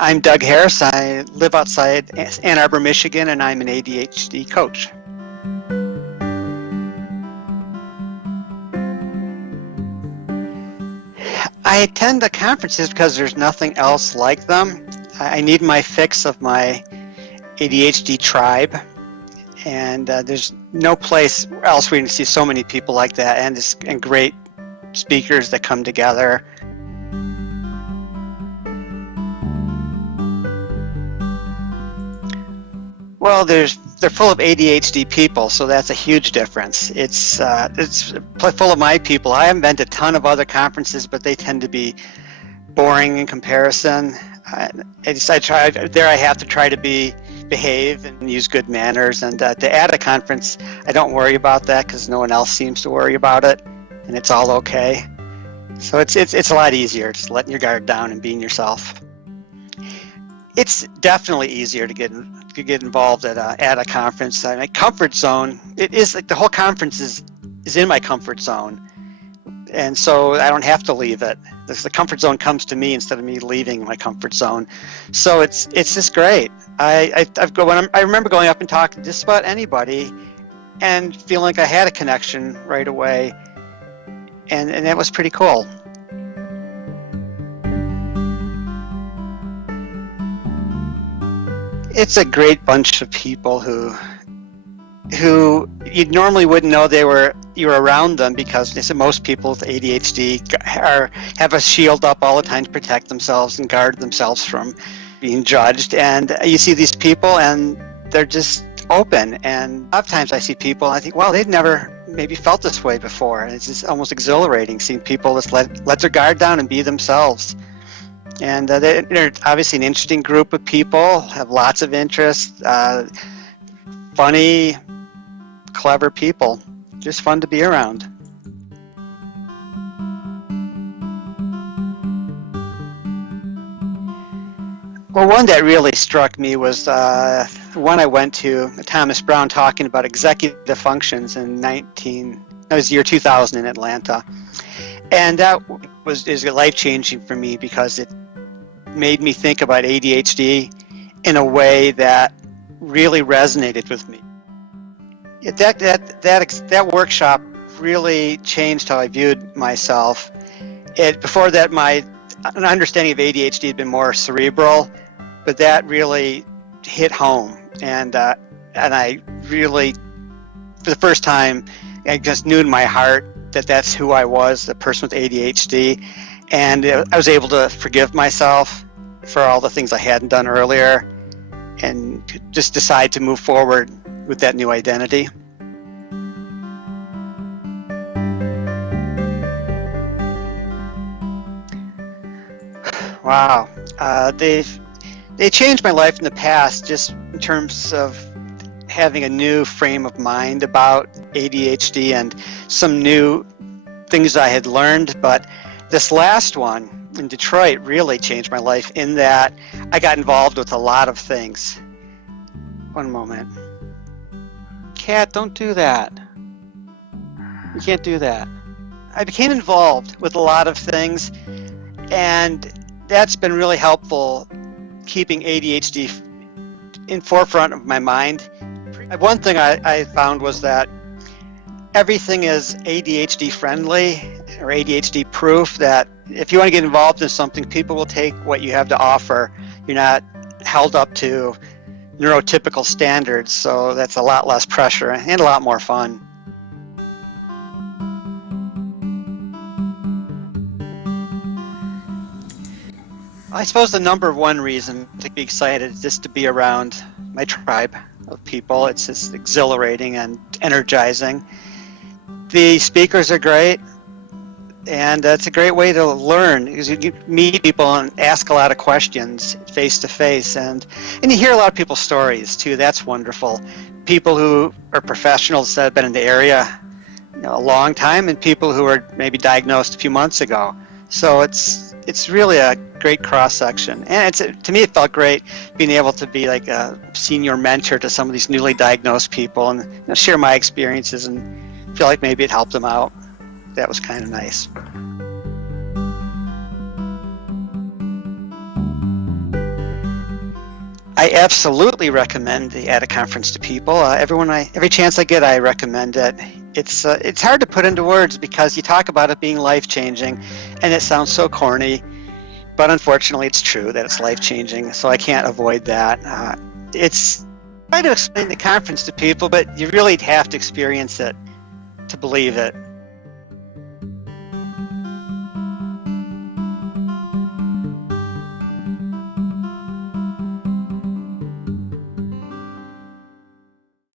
I'm Doug Harris. I live outside Ann Arbor, Michigan, and I'm an ADHD coach. I attend the conferences because there's nothing else like them. I need my fix of my ADHD tribe, and there's no place else where you can see so many people like that and great speakers that come together. Well, they're full of ADHD people, so that's a huge difference. It's full of my people. I haven't been to a ton of other conferences, but they tend to be boring in comparison. I have to try to behave and use good manners. And to ADDA conference, I don't worry about that because no one else seems to worry about it, and it's all okay. So it's a lot easier, just letting your guard down and being yourself. It's definitely easier to get involved at a conference. My comfort zone, it is like the whole conference is in my comfort zone, and so I don't have to leave it. The comfort zone comes to me instead of me leaving my comfort zone. So it's just great. I remember going up and talking to just about anybody, and feeling like I had a connection right away, and that was pretty cool. It's a great bunch of people who you normally wouldn't know you were around them, because most people with ADHD have a shield up all the time to protect themselves and guard themselves from being judged. And you see these people and they're just open. And a lot of times I see people and I think, wow, they've never maybe felt this way before. And it's just almost exhilarating seeing people just let their guard down and be themselves. And they're obviously an interesting group of people, have lots of interests, funny, clever people, just fun to be around. Well, one that really struck me was one I went to, Thomas Brown, talking about executive functions in year 2000 in Atlanta. And that is life-changing for me because it made me think about ADHD in a way that really resonated with me. That workshop really changed how I viewed myself. Before that, my understanding of ADHD had been more cerebral, but that really hit home, and I really, for the first time, I just knew in my heart that that's who I was, a person with ADHD. And I was able to forgive myself for all the things I hadn't done earlier and just decide to move forward with that new identity. Wow. They changed my life in the past, just in terms of having a new frame of mind about ADHD and some new things I had learned. But this last one in Detroit really changed my life in that I got involved with a lot of things. One moment. Cat, don't do that. You can't do that. I became involved with a lot of things, and that's been really helpful, keeping ADHD in forefront of my mind. One thing I found was that everything is ADHD friendly or ADHD proof, that if you want to get involved in something, people will take what you have to offer. You're not held up to neurotypical standards, so that's a lot less pressure and a lot more fun. I suppose the number one reason to be excited is just to be around my tribe of people. It's just exhilarating and energizing. The speakers are great, and it's a great way to learn because you meet people and ask a lot of questions face to face, and you hear a lot of people's stories too. That's wonderful. People who are professionals that have been in the area a long time, and people who are maybe diagnosed a few months ago. So it's really a great cross section, and to me it felt great being able to be like a senior mentor to some of these newly diagnosed people and share my experiences and feel like maybe it helped them out. That was kind of nice. I absolutely recommend the ADDA conference to people. Every chance I get, I recommend it. It's hard to put into words because you talk about it being life-changing, and it sounds so corny, but unfortunately, it's true that it's life-changing. So I can't avoid that. It's try to explain the conference to people, but you really have to experience it to believe it.